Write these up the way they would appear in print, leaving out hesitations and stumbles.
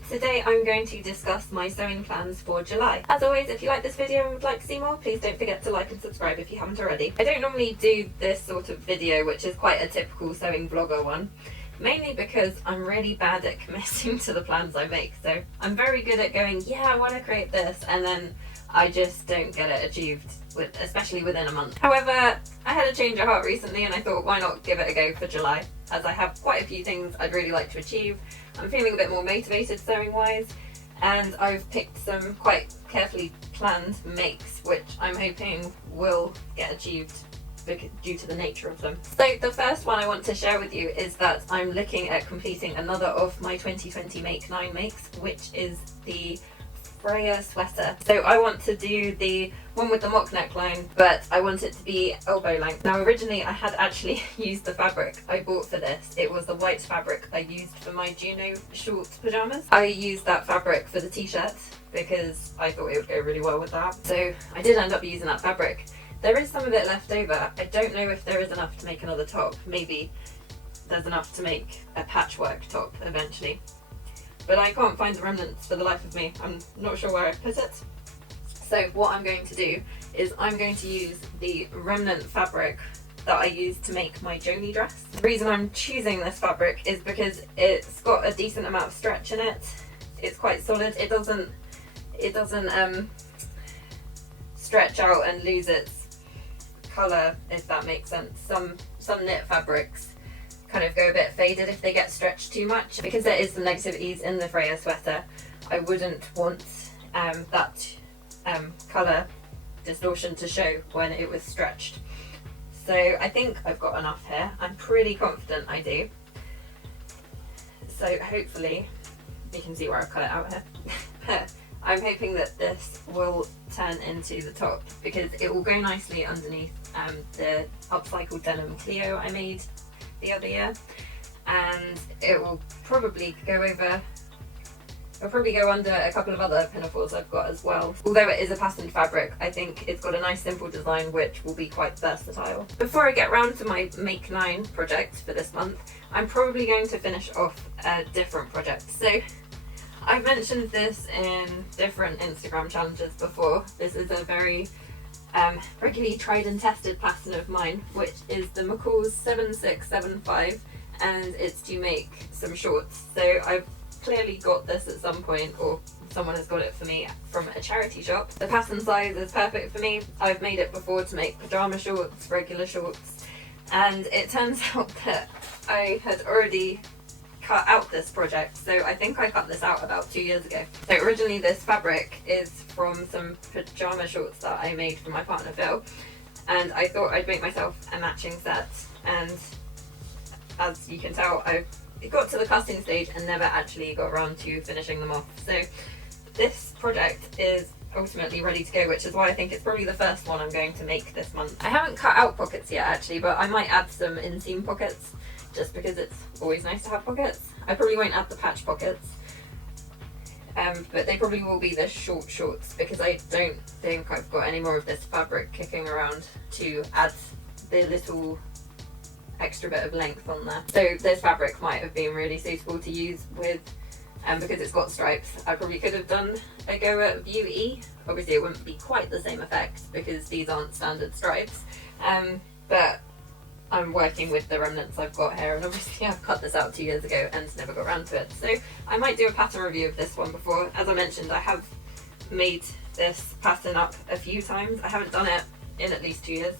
today I'm going to discuss my sewing plans for July. As always, if you like this video and would like to see more, please don't forget to like and subscribe if you haven't already. I don't normally do this sort of video, which is quite a typical sewing vlogger one, mainly because I'm really bad at committing to the plans I make. So I'm very good at going, yeah, I want to create this, and then I just don't get it achieved, especially within a month. However, I had a change of heart recently and I thought, why not give it a go for July, as I have quite a few things I'd really like to achieve. I'm feeling a bit more motivated sewing wise, and I've picked some quite carefully planned makes which I'm hoping will get achieved due to the nature of them. So the first one I want to share with you is that I'm looking at completing another of my 2020 Make 9 makes, which is the Friar Sweater. So I want to do the one with the mock neckline, but I want it to be elbow length. Now originally I had actually used the fabric I bought for this. It was the white fabric I used for my Juno short pyjamas. I used that fabric for the t-shirt because I thought it would go really well with that. So I did end up using that fabric. There is some of it left over. I don't know if there is enough to make another top. Maybe there's enough to make a patchwork top eventually. But I can't find the remnants for the life of me. I'm not sure where I put it. So what I'm going to do is I'm going to use the remnant fabric that I used to make my Joni dress. The reason I'm choosing this fabric is because it's got a decent amount of stretch in it. It's quite solid. It doesn't stretch out and lose its colour, if that makes sense. Some knit fabrics kind of go a bit faded if they get stretched too much. Because there is some negativities in the Freya sweater, I wouldn't want that colour distortion to show when it was stretched. So I think I've got enough here. I'm pretty confident I do. So hopefully, you can see where I've cut it out here. I'm hoping that this will turn into the top because it will go nicely underneath the upcycled denim Clio I made the other year, and it will probably go over. It'll probably go under a couple of other pinafores I've got as well. Although it is a patterned fabric, I think it's got a nice simple design which will be quite versatile. Before I get round to my Make 9 project for this month, I'm probably going to finish off a different project. So I've mentioned this in different Instagram challenges before. This is a very regularly tried and tested pattern of mine, which is the McCall's 7675, and it's to make some shorts. So I've clearly got this at some point, or someone has got it for me from a charity shop. The pattern size is perfect for me. I've made it before to make pyjama shorts, regular shorts, and it turns out that I had already cut out this project. So I think I cut this out about 2 years ago. So originally this fabric is from some pyjama shorts that I made for my partner Phil, and I thought I'd make myself a matching set, and as you can tell, I got to the cutting stage and never actually got around to finishing them off. So this project is ultimately ready to go, which is why I think it's probably the first one I'm going to make this month. I haven't cut out pockets yet actually, but I might add some inseam pockets just because it's always nice to have pockets. I probably won't add the patch pockets, but they probably will be the short shorts because I don't think I've got any more of this fabric kicking around to add the little extra bit of length on there. So this fabric might have been really suitable to use with, because it's got stripes. I probably could have done a go at View E. Obviously it wouldn't be quite the same effect because these aren't standard stripes, but I'm working with the remnants I've got here, and obviously I've cut this out 2 years ago and never got around to it. So I might do a pattern review of this one before. As I mentioned, I have made this pattern up a few times. I haven't done it in at least 2 years,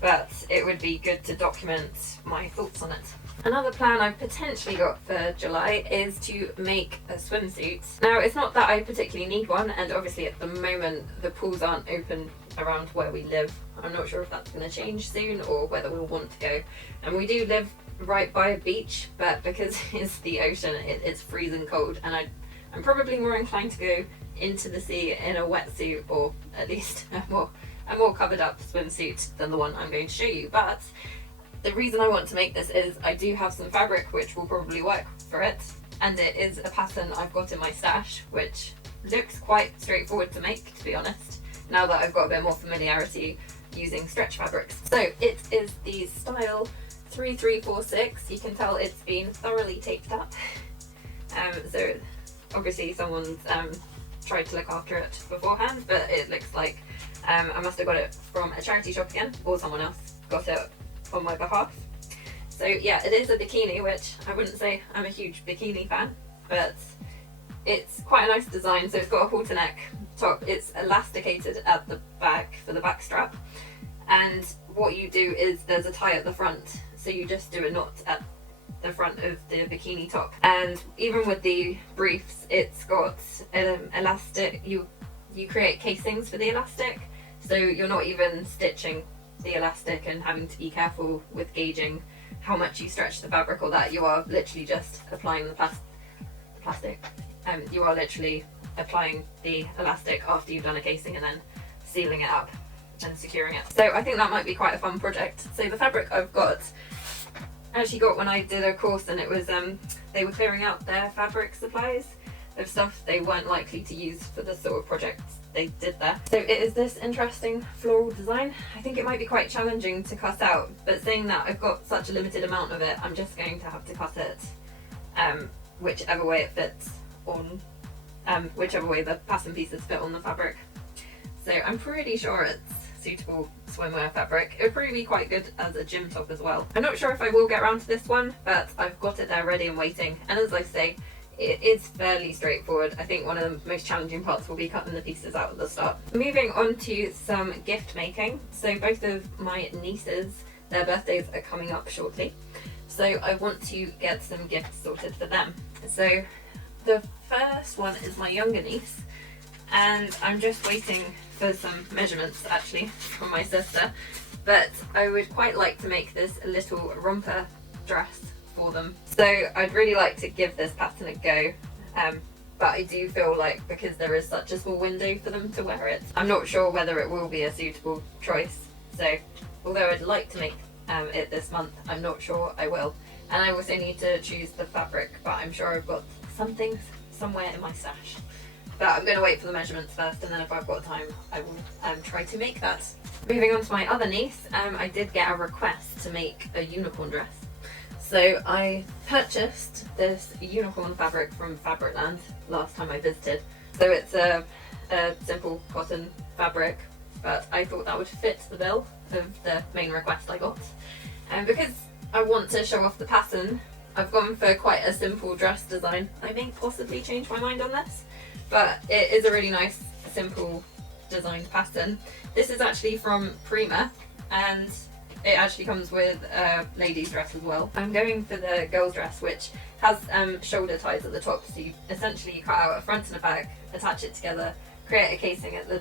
but it would be good to document my thoughts on it. Another plan I've potentially got for July is to make a swimsuit. Now it's not that I particularly need one, and obviously at the moment the pools aren't open around where we live. I'm not sure if that's going to change soon or whether we'll want to go. And we do live right by a beach, but because it's the ocean, it's freezing cold, and I'm probably more inclined to go into the sea in a wetsuit, or at least a more covered up swimsuit than the one I'm going to show you. But the reason I want to make this is I do have some fabric which will probably work for it, and it is a pattern I've got in my stash which looks quite straightforward to make, to be honest, now that I've got a bit more familiarity using stretch fabrics. So it is the style 3346. You can tell it's been thoroughly taped up. So obviously someone's tried to look after it beforehand, but it looks like I must have got it from a charity shop again, or someone else got it on my behalf. So yeah, it is a bikini, which I wouldn't say I'm a huge bikini fan, but it's quite a nice design. So it's got a halter neck top, it's elasticated at the back for the back strap, and what you do is there's a tie at the front, so you just do a knot at the front of the bikini top. And even with the briefs, it's got elastic, you create casings for the elastic, so you're not even stitching the elastic and having to be careful with gauging how much you stretch the fabric or that. You are literally just applying the plastic. You are literally applying the elastic after you've done a casing and then sealing it up and securing it. So I think that might be quite a fun project. So the fabric I've got, I actually got when I did a course, and it was they were clearing out their fabric supplies of stuff they weren't likely to use for the sort of projects they did there. So it is this interesting floral design. I think it might be quite challenging to cut out, but saying that, I've got such a limited amount of it, I'm just going to have to cut it whichever way it fits on, whichever way the pattern pieces fit on the fabric. So I'm pretty sure it's suitable swimwear fabric. It would probably be quite good as a gym top as well. I'm not sure if I will get around to this one, but I've got it there ready and waiting, and as I say, it is fairly straightforward. I think one of the most challenging parts will be cutting the pieces out at the start. Moving on to some gift making. So both of my nieces, their birthdays are coming up shortly, so I want to get some gifts sorted for them. So the first one is my younger niece, and I'm just waiting for some measurements actually from my sister, but I would quite like to make this a little romper dress for them. So I'd really like to give this pattern a go, but I do feel like because there is such a small window for them to wear it, I'm not sure whether it will be a suitable choice. So although I'd like to make it this month, I'm not sure I will. And I also need to choose the fabric, but I'm sure I've got some things somewhere in my stash. But I'm going to wait for the measurements first, and then if I've got time I will try to make that. Moving on to my other niece, I did get a request to make a unicorn dress. So I purchased this unicorn fabric from Fabricland last time I visited. So it's a simple cotton fabric, but I thought that would fit the bill of the main request I got. And because I want to show off the pattern, I've gone for quite a simple dress design. I may possibly change my mind on this, but it is a really nice, simple designed pattern. This is actually from Prima, and it actually comes with a ladies dress as well. I'm going for the girls dress, which has shoulder ties at the top, so you essentially cut out a front and a back, attach it together, create a casing at the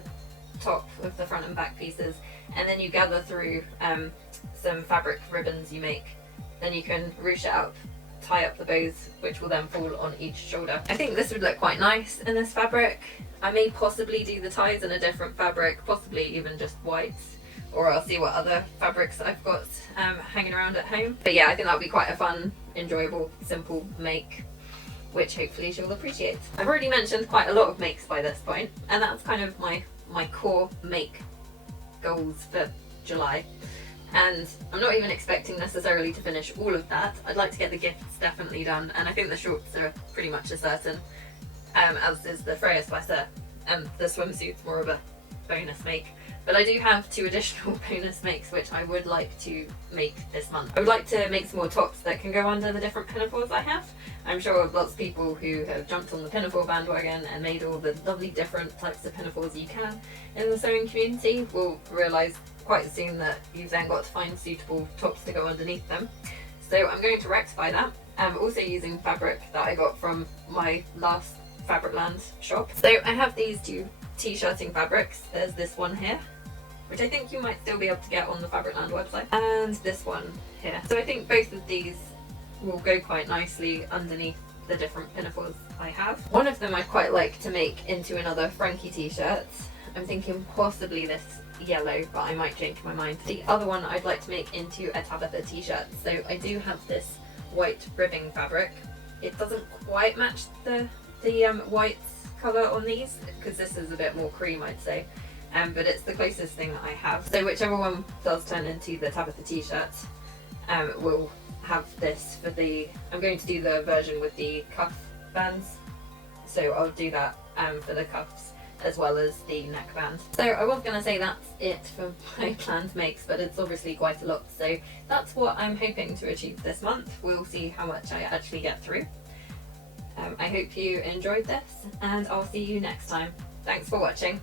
top of the front and back pieces, and then you gather through some fabric ribbons you make. Then you can ruche it up, tie up the bows, which will then fall on each shoulder. I think this would look quite nice in this fabric. I may possibly do the ties in a different fabric, possibly even just white, or I'll see what other fabrics I've got hanging around at home. But yeah, I think that would be quite a fun, enjoyable, simple make, which hopefully she'll appreciate. I've already mentioned quite a lot of makes by this point, and that's kind of my core make goals for July. And I'm not even expecting necessarily to finish all of that. I'd like to get the gifts definitely done, and I think the shorts are pretty much a certain, as is the Freya Sweater, and the swimsuit's more of a bonus make. But I do have 2 additional bonus makes which I would like to make this month. I would like to make some more tops that can go under the different pinafores I have. I'm sure lots of people who have jumped on the pinafore bandwagon and made all the lovely different types of pinafores you can in the sewing community will realise quite soon that you've then got to find suitable tops to go underneath them. So I'm going to rectify that. I'm also using fabric that I got from my last Fabricland shop. So I have these 2 t-shirting fabrics. There's this one here, which I think you might still be able to get on the Fabricland website, and this one here. So I think both of these will go quite nicely underneath the different pinafores I have. One of them I'd quite like to make into another Frankie t-shirt. I'm thinking possibly this yellow, but I might change my mind. The other one I'd like to make into a Tabitha t-shirt. So I do have this white ribbing fabric. It doesn't quite match the white colour on these, because this is a bit more cream, I'd say. But it's the closest thing that I have. So whichever one does turn into the Tabitha t-shirt will have this for the... I'm going to do the version with the cuff bands so I'll do that for the cuffs as well as the neckband. So I was going to say that's it for my planned makes, but it's obviously quite a lot, so that's what I'm hoping to achieve this month. We'll see how much I actually get through. I hope you enjoyed this, and I'll see you next time. Thanks for watching.